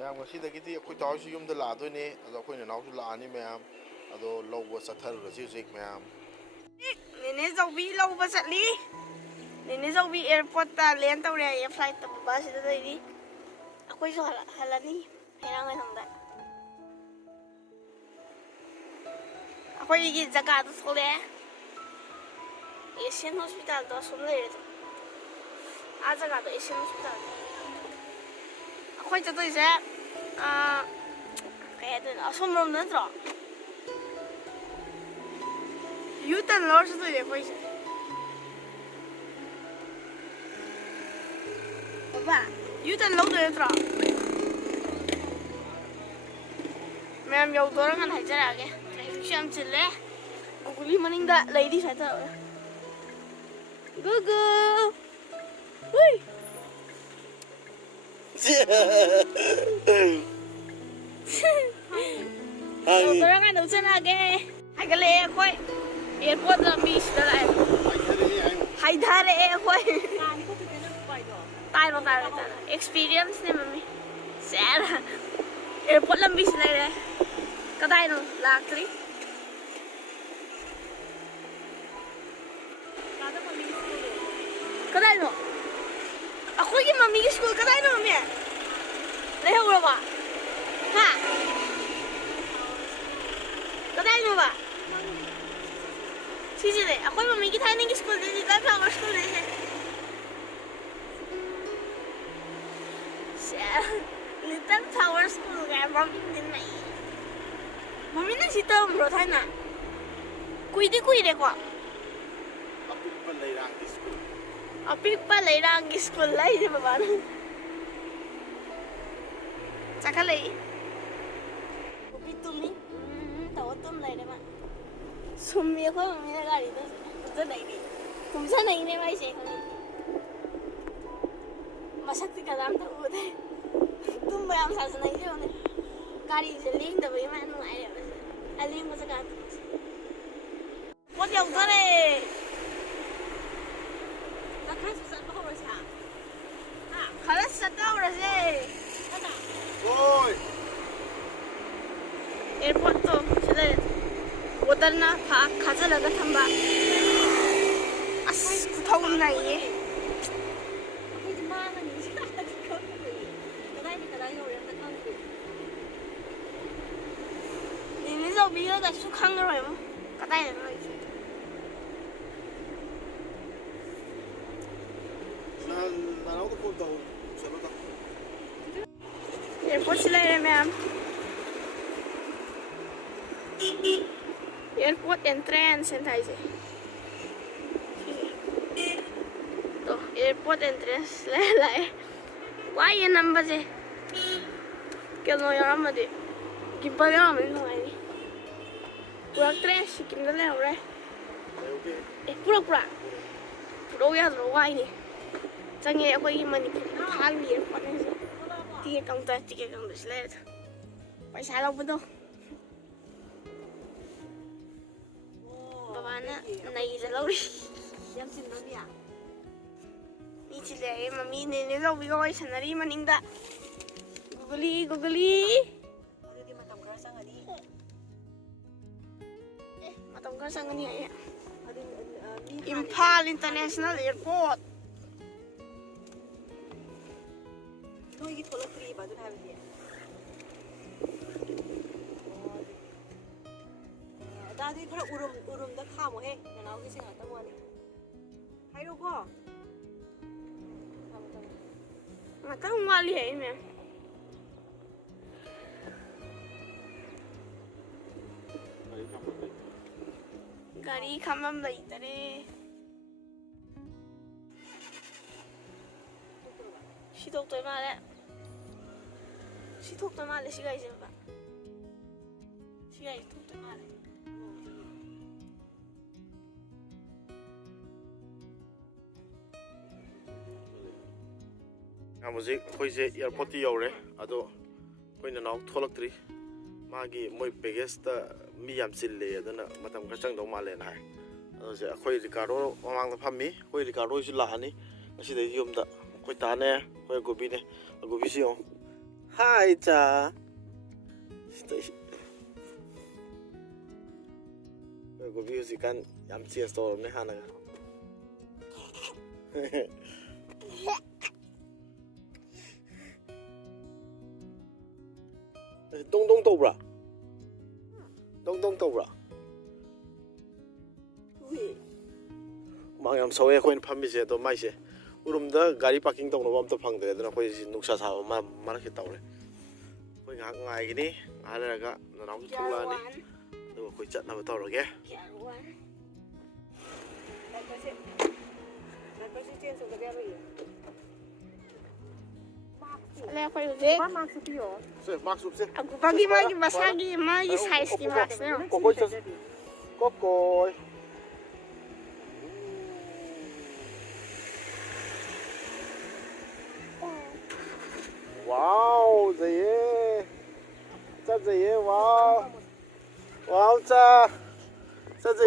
Ma'am गसीदगी अखोई ताऊसु युमदा लादोइने अदो अखोइना नाउसु लानी मैम अदो लौबो चथरुरसि हुजिक मैम नेने जौबी लौबो चटली नेने जौबी एयरपोर्ट ता लैंड तौरे ये फ्लाइट ता बस सिदा दैदी अखोइसु हलानी हेरांगा संदा अखोइगी जगह तो सोले एशियन हॉस्पिटल तो सुन ले आ जगह तो एशियन हॉस्पिटल अखोइ चतोइसे कया दिन असम रोम नत्रो युटन लर्स तो ये कोइसे बाबा युटन लो दो नत्रो मैम यौदोरंगन हाइजरागे ट्रैफिक जाम चिल्ले गुगली मनिंगदा लेडी साइता गुगु हुई यौदोरंगन उचनागे हाइगले कोइ एयरपोर्ट लम्बी सिदा लाए हाइधारे कोइ ताइरो एक्सपीरियंस ने मम्मी सैर एयरपोर्ट लम्बी सिदा लाए कदाइनो लाक्री कदाइनो अखोइगी मम्मी की स्कूल कदाइनो मम्मी लेहौरबा हा कदाइनो बा सिजिले अखोइ मम्मी की थाइने की स्कूल दे दा फ्लावर स्कूल दे से लिटिल फ्लावर स्कूल का मम्मी दिन नहीं मम्मी ने सीता उम्र था ना कोई दे को अपिक लेरांग स्कूल लाई जे बाबा ने चखले तुमी तुम लाई रे मा सुमी को मम्मी ने गाड़ी तो नहीं रे तुमसे नहीं ने भाई से मसक्ति का दाम तो उदे तुम बयाम सास नहीं जे उन्हें गाड़ी से लिंक दबई में नुआए रे अली मुझे का वो जो उधर है खलास सत्ता हो रहा है ओय एयरपोर्ट तो चले उतरना था खासा लगा थंबा अस कुछ नहीं है你就比那个去看个人吗？个带人了。那我都不懂，什么的。एयरपोर्ट से ले रहे मैम एयरपोर्ट एंट्रेंस है से तो एयरपोर्ट एंट्रेंस ले लाए वाई ये नंबर से क्या नो यार मत गिब्बल यार मैं नो आई पूरा ट्रेस सिक्किम ले हो रहा है पूरा याद रो वाई नहीं चंगे कोई मणिपुर हाल भी एयरपोर्ट है tiket kang sled पैसा लो बदो बाबा ना नहीं चलो री यम चिन नबिया नी चिले मम्मी ने लो भी कोई सनरी मनिंगदा गुगली अदुदी मतम खर संगनी है इम्फाल इंटरनेशनल एयरपोर्ट नोगी थोलक्री बादुन हाबिदि दादी खरा उरुम दा खामो हे ननाव की सिंगा तमवानी हाइरो को मतम वाली है मैं गाड़ी खमम लइतरे 시독도 말해 시가 이제 봐 시가 이독도 말해 아무지 거기서 에어포트 여우래 아도 거기는 나오 톨럭들이 마기 모이 베게스타 미얌 실레 ಅದನ್ನ ಮತಂ ಖರ್ಚಂಗ್ ಮಾಲೆ ನಾ ಅದೇ ಅಖೋಯ್ ರಿಕಾರ್ಡೋ ಮಮಾಂಗ್ ಫಮ್ಮಿ ಅಖೋಯ್ ರಿಕಾರ್ಡೋ ಇಸು ಲಾನಿ ಅಸಿದೆ ಯುಮ್ದ ಅಖೋಯ್ ತಾನೆ ಅಖೋಯ್ ಗೋಬಿನೆ ಗೋಬಿಸಿಯೋ Hi, 자. 고비 후지간 얌치에 storm 네 하나가. 똥똥 떠브라. 똥똥 떠브라. 망ям 서에 코인 판미제 또 마이제. 우름다 가리 파킹 똥노 밤도 팡데 되나 코이 녹사 사오 마르게 따오래. 코이 ngay cái đi ai là cái nó nóng thuốc lên đi rồi coi trận nào to rồi ghé Lea koy uzik. Max sụp xe Aku pagi magi basagi magi size di Max na. coi có coi wow dễ rất dễ wow wow cha rất dễ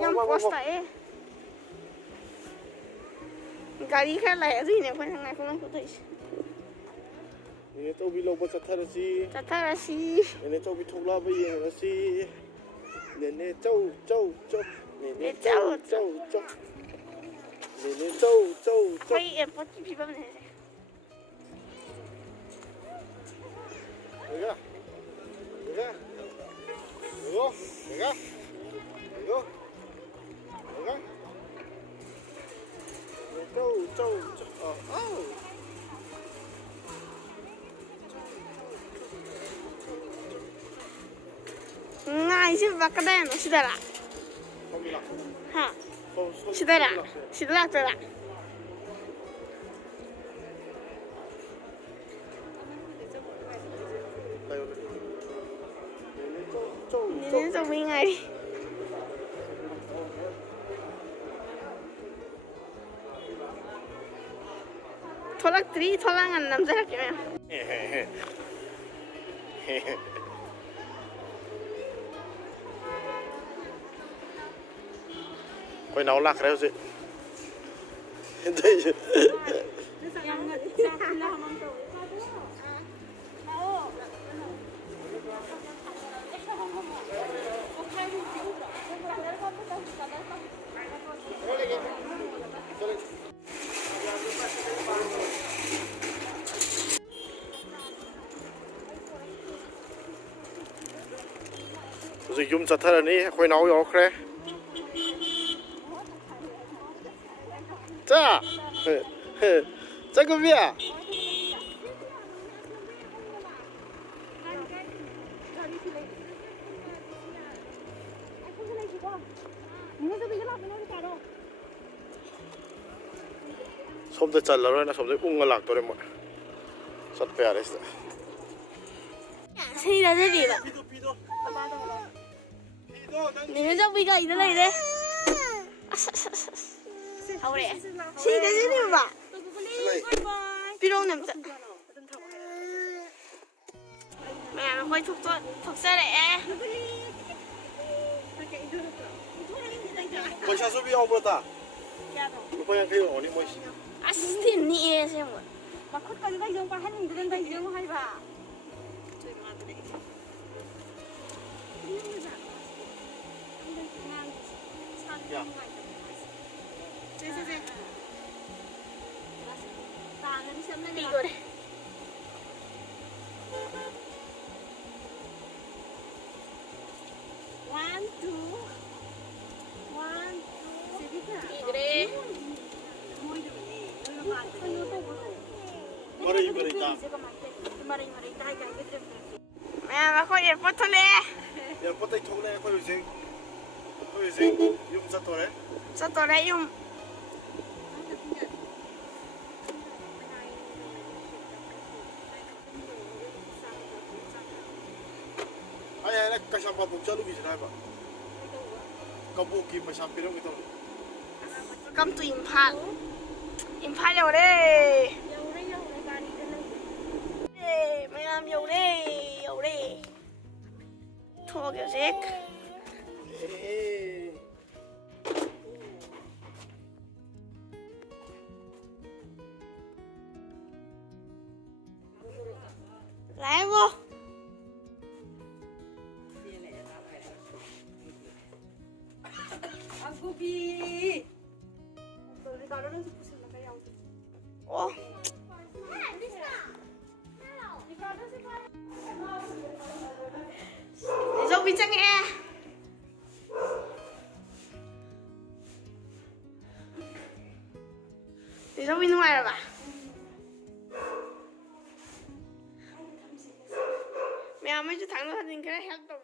Yang posta eh. Gari kan layak sih ni pun hangai pun aku tu. ini tau bi lo ba chathar si Tata rasi. ini tau bi thokla ba yeng si nene chau nene chau nene chau Koy airport ki pipa ni. Venga, Châu. Ngai si bakadan sidara. Ha. Sidara tara. Ini tu bingai. Tholangan nam jarak ya. Quay nấu lạc đấy gì? Đây. Rồi dùng chặt thật này, quay nấu rồi kre. 자, 잠깐만요. somde challar na somde unga lag tore mo sat pe ares Sei da di ba. Ni jo bi ga ida lai de. Aure. Sei da di ba. Pirong nam ta. Mẹ nó hơi thuộc xe đấy. Có sao số video ta? Có yang kayo ni mo. Astin ni eh semua. Makot ka nila yung pahan hindi rin tayo yung hay ba? Ya. Tidur. One, two. Tigre. Mari ta. Mẹ nó có yên phút thôi nè. Ya ko tai thong le ko yusing. Yum sa tore. Sao tôi đây dùng. Ay ka sa pa buk chalu bi jana ba. Ka bu ki pa sa pirong ito. Come to Impal. Impal đâu đây. Mày làm dầu đây. Thua kiểu gì? 라이브. Agobi. Ricardo não se possível na real. 어. 리저 비장해. 리저 비 누가야 봐. mẹ mấy chú thằng nó thành cái help tao